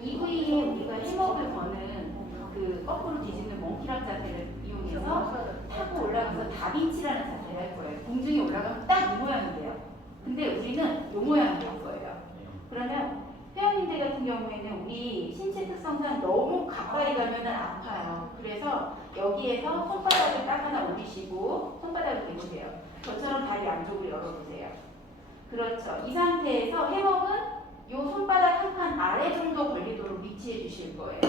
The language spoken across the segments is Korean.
여기에 우리가 해먹을 거는 그 거꾸로 뒤집는 몽키락 자세를 이용해서 타고 올라가서 다빈치라는 자세를 할 거예요. 공중에 올라가면 딱 이 모양이 돼요. 근데 우리는 이 모양이 될 거예요. 그러면 회원님들 같은 경우에는 우리 신체 특성상 너무 가까이 가면 아파요. 그래서 여기에서 손바닥을 딱 하나 올리시고 손바닥을 대보세요. 저처럼 다리 안쪽으로 열어보세요. 그렇죠. 이 상태에서 해먹은 요 손바닥 한 칸 아래 정도 걸리도록 위치해 주실 거예요.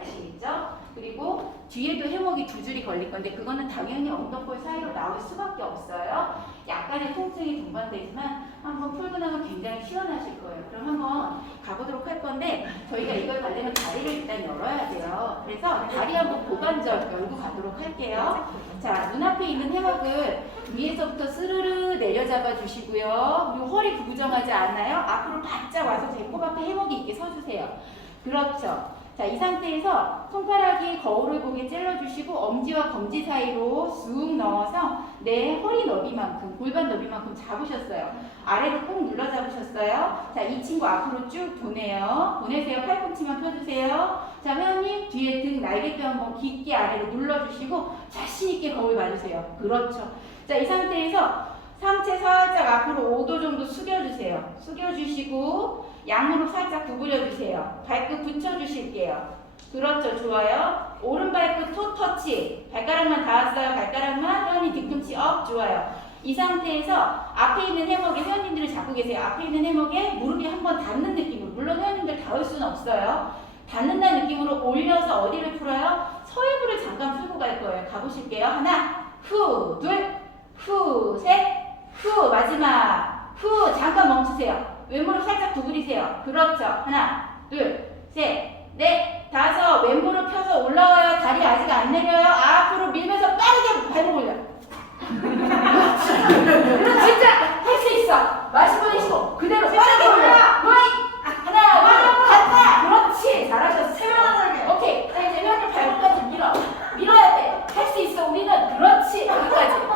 아시겠죠? 그리고 뒤에도 해먹이 두 줄이 걸릴 건데 그거는 당연히 엉덩골 사이로 나올 수밖에 없어요. 약간의 통증이 동반되지만 한번 풀고 나면 굉장히 시원하실 거예요. 그럼 한번 가보도록 할 건데 저희가 이걸 가려면 다리를 일단 열어야 돼요. 그래서 다리 한번 고관절 열고 가도록 할게요. 자, 눈앞에 있는 해먹을 위에서부터 스르르 내려잡아 주시고요. 그리고 허리 구부정하지 않아요? 앞으로 바짝 와서 제 코앞에 해먹이 있게 서주세요. 그렇죠. 자, 이 상태에서 손가락이 거울을 보게 찔러주시고 엄지와 검지 사이로 쑥 넣어서 내 허리 너비만큼, 골반 너비만큼 잡으셨어요. 아래로 꼭 눌러 잡으셨어요. 자, 이 친구 앞으로 쭉 보내요. 보내세요. 팔꿈치만 펴주세요. 자, 회원님 뒤에 등 날개뼈 한번 깊게 아래로 눌러주시고 자신 있게 거울 봐주세요. 그렇죠. 자, 이 상태에서 상체 살짝 앞으로 5도 정도 숙여주세요. 숙여주시고 양무릎 살짝 구부려주세요. 발끝 붙여주실게요. 그렇죠. 좋아요. 오른 발끝 토 터치. 발가락만 닿았어요. 발가락만. 회원님 뒤꿈치 업. 좋아요. 이 상태에서 앞에 있는 해먹에 회원님들을 잡고 계세요. 앞에 있는 해먹에 무릎이 한번 닿는 느낌으로. 물론 회원님들 닿을 수는 없어요. 닿는다는 느낌으로 올려서 어디를 풀어요? 서해부를 잠깐 풀고 갈 거예요. 가보실게요. 하나, 후, 둘, 후, 셋, 후, 마지막, 후, 잠깐 멈추세요. 왼무릎 살짝 구부리세요. 그렇죠. 하나, 둘, 셋, 넷, 다섯. 왼무릎 펴서 올라와요. 다리 아직 안 내려요. 앞으로 밀면서 빠르게 발목 올려. 그렇지. 진짜 할 수 있어. 마시 보내시고 그대로 빠르게 올려. 로이. 하나, 둘, 갔다. 그렇지. 잘하셨어. 세면하게. 오케이. 자, 이제 회원님 발목까지 밀어. 밀어야 돼. 할 수 있어. 우리는 그렇지. 여기까지.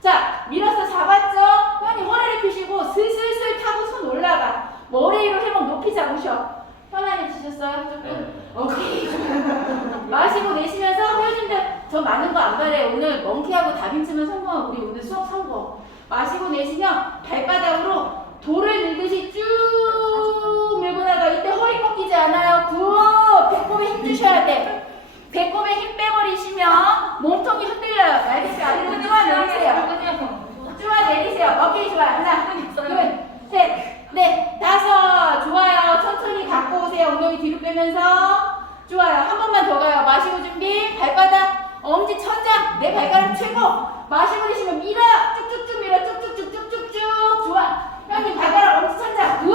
자, 밀어서 잡았죠? 회원님 허리를 펴시고 슬슬슬 타고 손 올라가. 머리 위로 해먹 높이 잡으셔. 편안해지셨어요? 조금? 오케이. 마시고 내쉬면서 회원님들 저 많은 거 안 바래요. 오늘 멍키하고 다빈치면 성공하고 우리 오늘 수업 성공. 마시고 내쉬면 발바닥으로 돌을 밀듯이 쭉 밀고 나가. 이때 허리 꺾이지 않아요. 굿! 배꼽에 힘 주셔야 돼. 배꼽에 힘 빼버리시면 몸통이 흔들려요. 날개뼈 아래로 쪼아 내리세요. 쪼아 내리세요. 오케이 좋아요. 하나, 둘, 셋, 넷, 다섯. 좋아요. 천천히 갖고 오세요. 엉덩이 뒤로 빼면서. 좋아요. 한 번만 더 가요. 마시고 준비. 발바닥, 엄지 천장. 내 발가락 최고. 마시고 내쉬면 밀어. 쭉쭉쭉 밀어. 쭉쭉쭉쭉쭉쭉. 좋아. 형님 발가락 엄지 천장. 굿.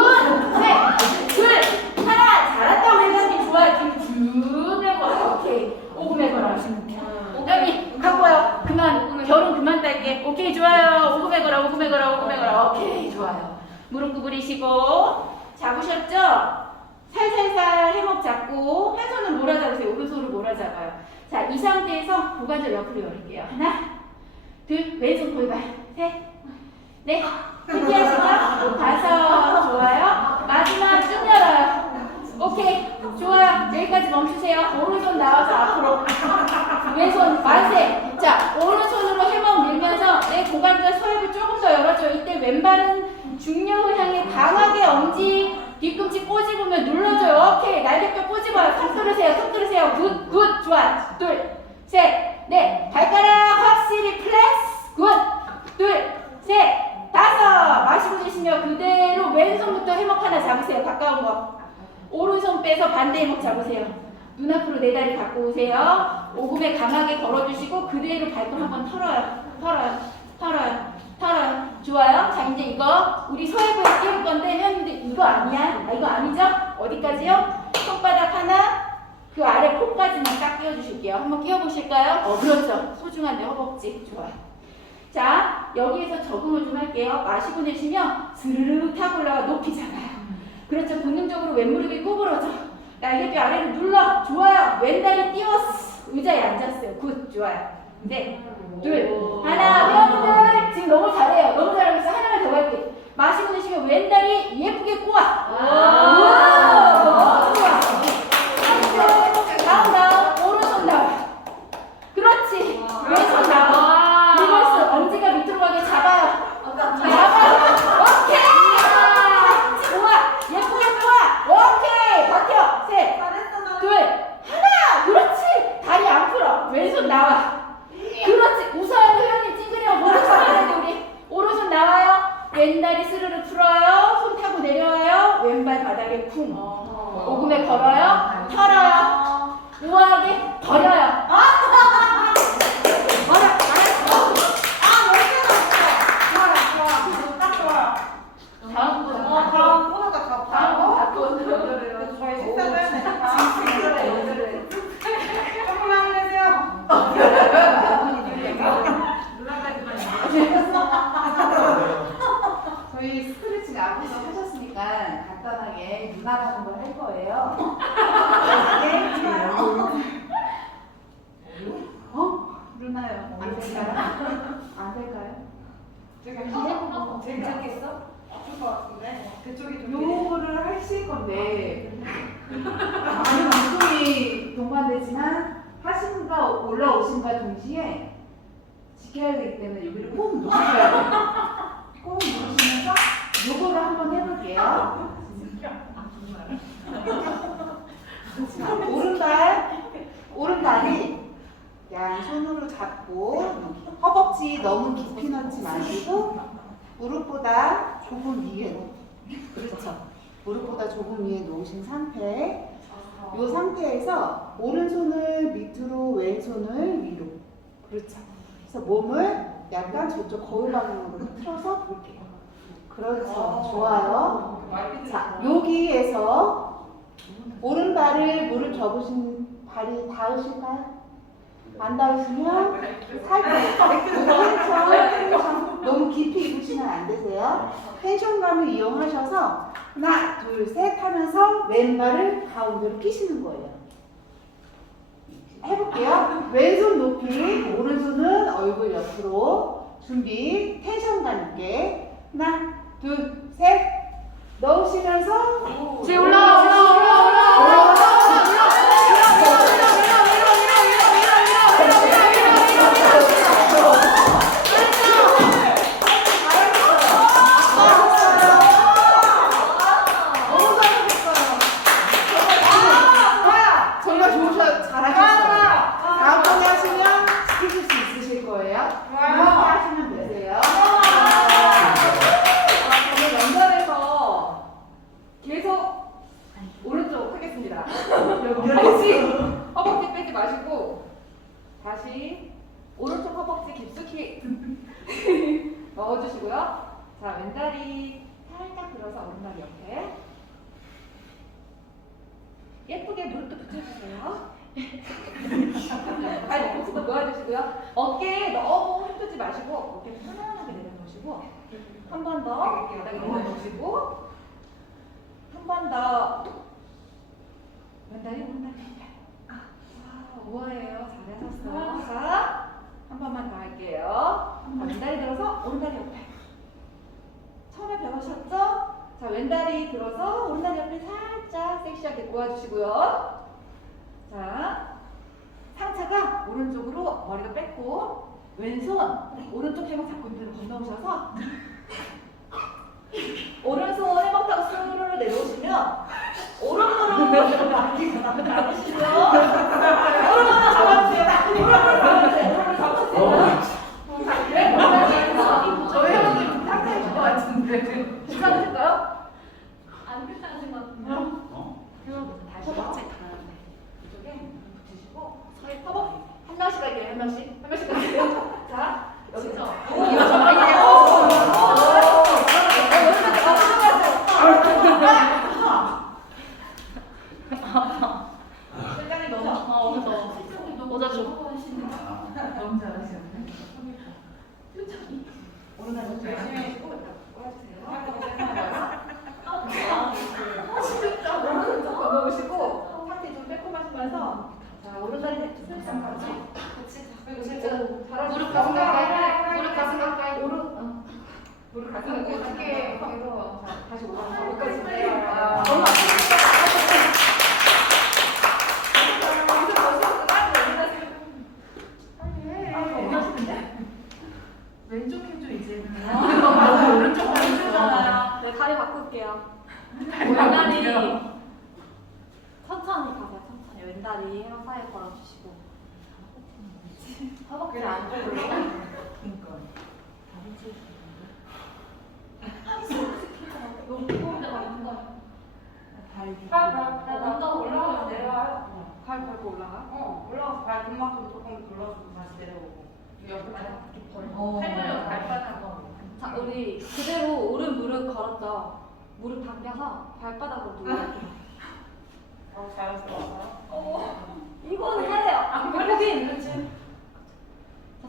셋, 둘, 하나. 잘한다. 우리 형님 좋아요. 뒤로 쭉 내고. 오케이. 오금 해거라. 형님 갖고 와요. 그만. 결혼 그만 딸게. 오케이 좋아요. 오금 해거라. 오금 해거라. 오금 해거라. 오케이 좋아요. 무릎 구부리시고 잡으셨죠? 살살살 해먹 잡고 한 손은 몰아 잡으세요. 오른손을 몰아 잡아요. 자, 이 상태에서 고관절 옆으로 열을게요. 하나, 둘, 왼손 골반, 셋, 넷, 준비하시죠? 다섯, 좋아요. 마지막 쭉 열어요. 오케이, 좋아요. 여기까지 멈추세요. 오른손 나와서 앞으로. 왼손 만세. 자, 오른손으로 해먹 밀면서 내 고관절 서heb을 조금 더 열어줘. 이때 왼발은 중력을 향해 강하게 엄지 뒤꿈치 꼬집으면 눌러줘요. 오케이. 날개뼈 꼬집어요. 턱 들으세요. 턱 들으세요. 굿, 굿. 좋아. 둘, 셋, 넷. 발가락 확실히 플렉스. 굿. 둘, 셋, 다섯. 마시고 계시면 그대로 왼손부터 해먹 하나 잡으세요. 가까운 거. 오른손 빼서 반대 해먹 잡으세요. 눈앞으로 내 다리 갖고 오세요. 오금에 강하게 걸어주시고 그대로 발톱 한번 털어요. 털어요. 털어요. 털어요. 좋아요. 자 이제 이거 우리 서해부에 띄울 건데 회원님들 이거 아니야? 아 이거 아니죠? 어디까지요? 손바닥 하나 그 아래 코까지만 딱 끼워주실게요. 한번 끼워보실까요? 어 그렇죠. 소중한데 허벅지. 좋아요. 자 여기에서 적응을 좀 할게요. 마시고 내쉬면 스르르 타고 올라가 높이 잡아요. 그렇죠. 본능적으로 왼무릎이 구부러져. 날개뼈 아래로 눌러. 좋아요. 왼다리 띄웠어. 의자에 앉았어요. 굿. 좋아요. 네. 둘. 하나. 회원님들 지금 너무 잘해요. 너무 잘하고 있어. 하나만 더 갈게. 마시고 내쉬면 왼다리 예쁘게 꼬아. 좋아. 왼손 나와. 그렇지. 웃어야 돼, 회원님. 찡그리면 오른손 해야 돼, 우리. 오른손 나와요. 왼다리 스르르 풀어요. 손 타고 내려와요. 왼발 바닥에 쿵. 오금에 걸어요. 털어요. 우아하게 버려요. 버려. 알았어. 아, 좋아, 좋아. 딱 좋아. 다음 분. 어, 다음 코너가 가. 다음 분. 저희 식사를 해야 되니까. 아, 조금만 힘내세요. 저희 스트레칭 앞에서 하셨으니까 간단하게 누나라는 걸 할 거예요. 네, 좋아요. 어? 누나요. 안 될까요? 안 될까요? 제가 해보고 괜찮겠어? 아플 것 같은데. 그쪽이 좀. 요거를 하실 건데 많은 방송이 동반되지만 하신과 올라오신과 동시에 지켜야 되기 때문에 여기를 꼭 누르셔야 돼요. 꼭 누르시면서 요거를 한번 해볼게요. 자, 오른발, 오른발이 양손으로 잡고 허벅지 너무 깊이 넣지 마시고 무릎보다 조금 위에 그렇죠. 무릎보다 조금 위에 놓으신 상태. 이 상태에서 오른손을 밑으로 왼손을 위로. 그렇죠. 그래서 몸을 약간 저쪽 거울 방향으로 틀어서 볼게요. 그렇죠. 좋아요. 자, 여기에서 오른발을 무릎 접으신 발이 닿으실까요? 안 닿으시면 살짝 텐션, 텐션 너무 깊이 입으시면 안 되세요. 텐션감을 이용하셔서 하나, 둘, 셋 하면서 왼발을 가운데로 끼시는 거예요. 해볼게요. 왼손 높이, 오른손은 얼굴 옆으로 준비. 텐션감 있게 하나, 둘, 셋 넣으시면서 올라와, 올라와, 올라와, 올라와. 너무 잘하셨어요. 정말 좋으셔, 잘하셨어요. 다음번에 하시면 지키실 수 있으실 거예요. 좋아요. 이렇게 하시면 되세요. 저는 연달에서 계속 오른쪽 하겠습니다. 다시 허벅지 빼지 마시고 다시 오른쪽 허벅지 깊숙이 넣어주시고요. 자 왼다리 살짝 들어서 오른다리 옆에 예쁘게 무릎도 붙여주세요. 발 뒤꿈치도 모아주시고요. 어깨 너무 힘주지 마시고 어깨 편안하게 내려놓으시고 한 번 더 바닥에 내려놓으시고 한 번 더 왼다리 오른다리 아, 우아해요. 잘하셨어요. 자, 한 번만 더 할게요. 자, 왼다리 들어서 오른다리 옆에 처음에 배우셨죠? 자, 왼다리 들어서 오른다리 옆에 살짝 섹시하게 모아주시고요. 자, 상체가 오른쪽으로 머리가 뺐고 왼손 오른쪽 해먹 잡고 있는 건너오셔서 오른손 해먹 타고 스르르 내려오시면 오른손으로 나가시고요. 오른손 잡아주세요. 오른손 잡아주세요. 오른손 잡아주세요. 네, 감사합니다. 저희 형님 상태이실 것 같은데 괜찮으실까요? 안 괜찮으신 것 같은데요? 다시 허벅지 이쪽에 붙이시고 서희 허벅지 한 명씩 갈게요 한 명씩 한 명씩 갈게요 자 여기서 오 여기서 많이 해요 시간이 너무 어 오늘 너무 모자 좀 너무 잘하셨네. 표정이 오른날 먼저 열심히 해주고 꼬아주세요 진짜 오른쪽 건너오시고 상체 좀 빼꼼하시면서 자 오른다리 살짝 가지 그렇지 그리고 살짝 잘하시고 무릎 가슴 가까이 무릎 가슴 가까이 오른 어. 무릎 가슴 가까이 어떻게 자 다시 오른쪽 여기까지 내려와요 너무 왼쪽 해줘 이제는. 오른쪽 오른쪽잖아요. 네 다리 바꿀게요 다리 왼다리 바꿀게요. 천천히 가세요 천천히 왼다리 헤어 사이에 걸어주시고 그냥 안 들려. 너무 무거운 데가 있는 거야. 팔 발, 팔 온다, 올라가서 올라가요. 내려와요. 발 밟고 올라가? 어, 올라가서 발 금만큼 조금 눌러주고 다시 내려오고. 옆에 발 어. 팔 발바닥. 자, 우리 그대로 오른 무릎 걸었죠. 무릎 당겨서 발바닥으로 눌러요. 어, 잘했어. 이거는 해요. 아, 여기 자,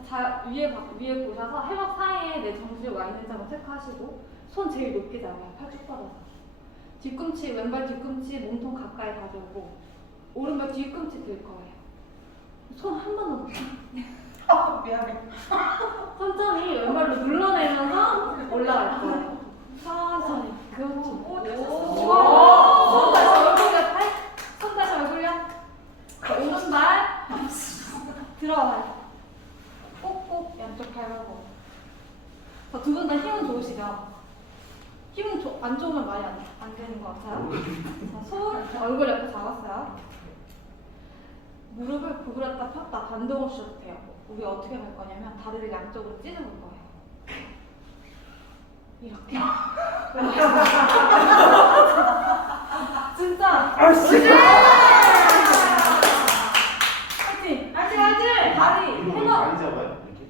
자, 위에 봐- 위에 보셔서 해먹 사이에 내 정수리 와 있는지 한번 체크하시고 손 제일 높게 잡아요. 팔쭉 뻗어서. 뒤꿈치 왼발 뒤꿈치 몸통 가까이 가져오고 오른발 뒤꿈치 들 거예요. 손 한 번도 못. 아, 미안해. 천천히 왼발로 눌러내면서 올라갈 거예요. 천천히. 그렇죠. 오, 됐어. 오. 손 다시 얼굴 옆에. 손 다시 얼굴 옆. 오른발 들어와요. 꼭꼭 양쪽 밟고. 자, 두 분 다 힘은 좋으시죠? 힘은 조, 안 좋으면 말이 안, 안 되는 것 같아요. 자, 손 얼굴 옆에 잡았어요. 무릎을 구부렸다 폈다 반동 없이 해도 돼요. 우리 어떻게 갈 거냐면 다리를 양쪽으로 찢어볼 거예요. 이렇게. 진짜. 파이팅! 하지, 하지. 다리 이거 해봐. 많이 잡아요? 이렇게?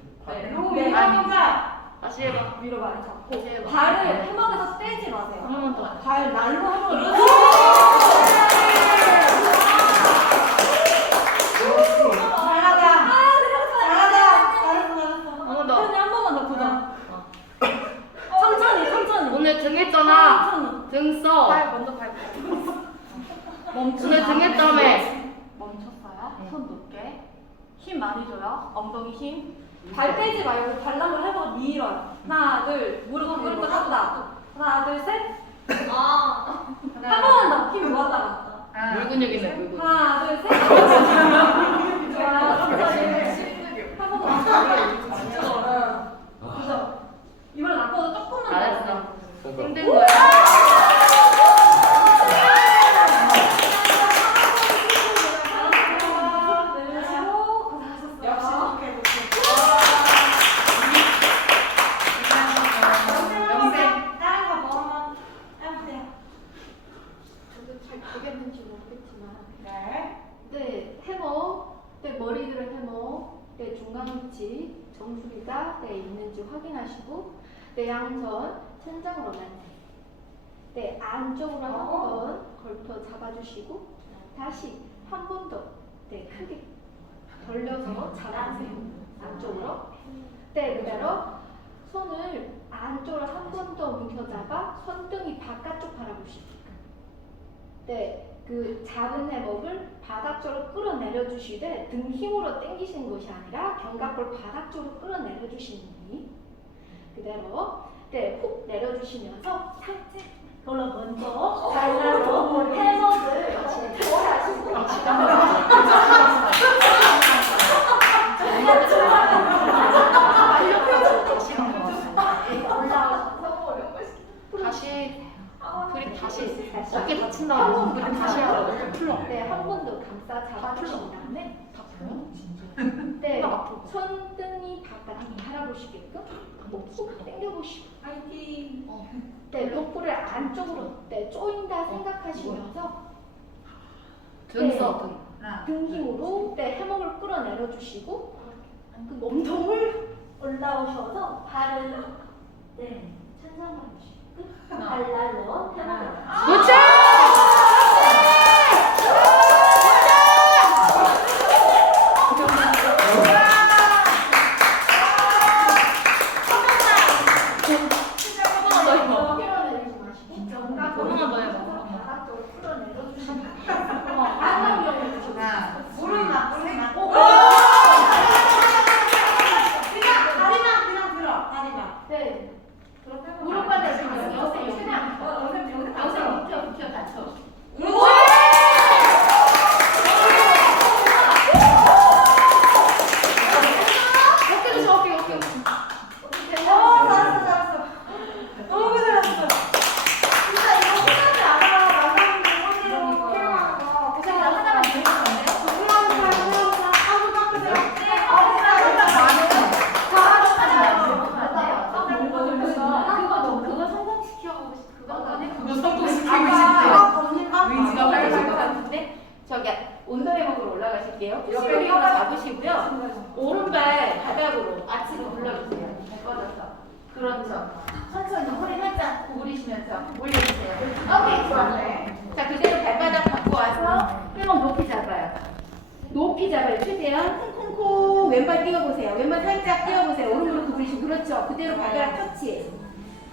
네. 너무 네. 위험하다. 다시 해봐. 위로 많이 잡고. 발을 해먹에서 떼지 마세요. 한 번만 더. 발 날로 잘하다. 잘하다. 잘했어, 잘했어. 한 번 더. 혜연이 한 번만 더 도전. 천천히 천천히. 오늘 등 했잖아. 천천히. 등 써. 발 먼저 밟고. 멈추. 오늘 등 했다며. 멈췄어요. 손 높게. 힘 많이 줘요. 엉덩이 힘. 발 떼지 말고 밀어요. 하나, 둘, 무릎 꿇고 떴다. 하나, 둘, 셋. 한 번만 더. 힘 모았다가. 물근육이네, 물근육. 하나, 둘, 셋. 좋아요. 천천히. 한 번만 더. 그죠? 이번엔 아까보다 조금만 더. 잘했어. 손가락. 힘든 거야. 역시 그렇게 좋지. 영생. 다른 거 뭐 한번 해보세요. 저도 잘 되겠는지 모르겠지만 네. 네 해머 네 머리들을 해머 네 중간 위치 정수리가 네 있는지 확인하시고 네 양손 천장으로 만세 네 안쪽으로 한번 걸터 잡아주시고 다시 한 번 더 네 크게 벌려서 잡아주세요. 안쪽으로. 네 그대로 손을 안쪽으로 한 번더 움켜잡아 손등이 바깥쪽 바라보시고 네, 그 작은 해먹을 바닥 쪽으로 끌어내려 주시되 등 힘으로 당기시는 것이 아니라 견갑골 바닥 쪽으로 끌어내려 주시는 이 그대로 네, 훅 내려주시면서 살짝 걸어 먼저 발라로 해먹을 다시. 그립 다시. 다시. 어깨 다친다고. 그립 다시 하라고. 풀러. 네, 한 번 더 감싸 잡아주신 다음에 다 풀어? 네. 손등이 바깥을 바라보시게끔 훅 당겨보시고 파이팅. 네, 복부를 안쪽으로 네, 조인다 생각하시면서 등 네. 써, 등. 하나. 등 힘으로 네, 해먹을 끌어내려 주시고 그 몸통을 올라오셔서 발을 네, 천장으로 주시고 발날로 해먹을 그렇지! 한번더 해봐. 끌어내리지 마시고 견갑골 한번더 해봐. 바닥 쪽으로 끌어내려 주시고 안정적으로 주시고 하나. 무릎만, 무릎만. 그냥 다리만 그냥 들어. 다리만. 네, 무릎 무릎 바닥 지금 여세 최대한 어, 영생 영생 여세 밑에 밑에 오른발 바닥으로 아치로 눌러주세요. 발 뻗어서. 그렇죠. 천천히 허리 살짝 올려주세요. 오케이, 좋아. 자, 그대로 발바닥 갖고 와서 해먹 높이 잡아요. 높이 잡아요. 최대한 콩콩콩 왼발 띄워보세요. 왼발 살짝 띄워보세요. 오른무릎 구부리시고 그렇죠. 그대로 발가락 터치.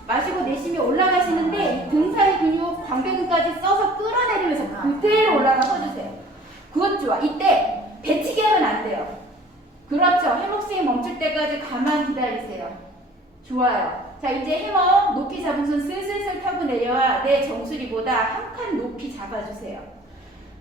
마시고 내쉬며 올라가시는데 등 사이 근육 광배근까지 써서 끌어내리면서 그대로 올라가 서주세요. 그것 좋아. 이때 배치기 하면 안 돼요. 그렇죠. 해먹스윙 멈출 때까지 가만 기다리세요. 좋아요. 자 이제 해먹 높이 잡은 손 슬슬슬 타고 내려와 내 정수리보다 한 칸 높이 잡아주세요.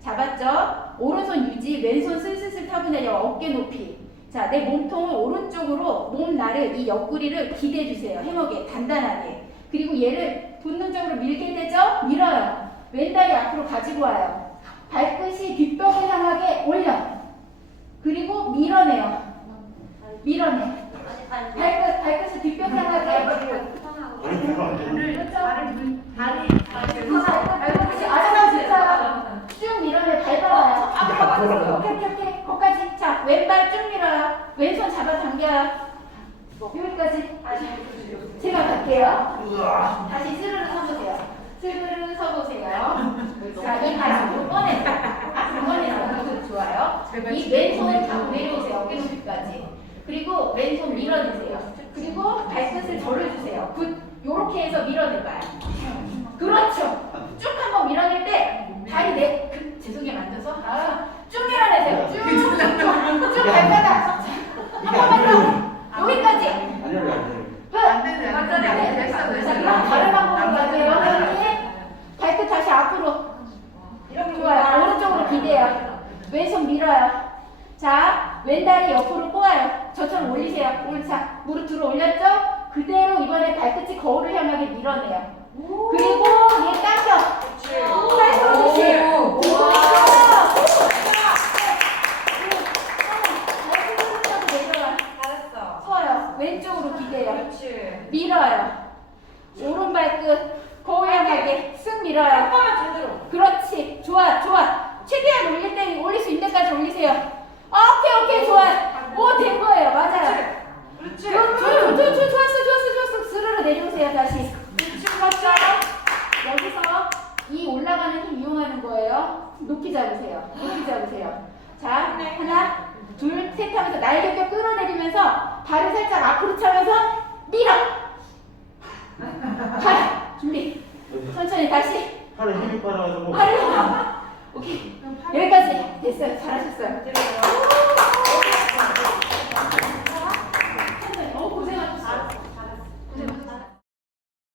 잡았죠? 오른손 유지, 왼손 슬슬슬 타고 내려와 어깨 높이. 자, 내 몸통을 오른쪽으로 몸날을 이 옆구리를 기대주세요. 해먹에 단단하게. 그리고 얘를 본능적으로 밀게 되죠? 밀어요. 왼다리 앞으로 가지고 와요. 발끝이 뒷벽을 향하게 올려. 그리고 밀어내요. 밀어내. 발끝, 발끝을 뒷벽 향하게. 그렇죠? 발끝이 아래가 진짜 쭉 밀어내 밟아와요. 앞으로 오케이 오케이 오케이 거기까지. 자 왼발 쭉 밀어요. 왼손 잡아 당겨요. 여기까지. 제가 갈게요. 다시 스르르 서보세요. 스르르 서보세요. 자, 이발 앞으로 꺼내. 앞으로 꺼내서 그 좋아요. 이 왼손 잡고 내려오세요. 어깨 높이까지. 그리고 왼손 밀어내세요. 그리고 발끝을 절여주세요. 굿. 요렇게 해서 밀어내봐요. 그렇죠. 쭉 한번 밀어낼 때 다리 내, 그, 죄송해요 만져서 아, 쭉 밀어내세요. 쭉, 쭉, 쭉 발바닥. 한 번만 더. 여기까지. 안 되네, 안 되네. 됐어, 됐어. 자, 그럼 다른 방법으로 갈게요. 여기 발끝 다시 앞으로. 좋아요. 오른쪽으로 기대요. 왼손 밀어요. 자, 왼 다리 옆으로 꼬아요. 저처럼 올리세요. 옳 자, 무릎 들어 올렸죠? 그대로 이번에 발끝이 거울을 향하게 밀어내요. 그리고 얘 당겨. 왼쪽으로 기대요. 밀어요. 오른 발끝 거울 향하게 쓱 밀어요. 그렇지. 좋아, 좋아. 최대한 올릴 때 올릴 수 있는 데까지 올리세요. 아, 오케이, 오케이, 좋아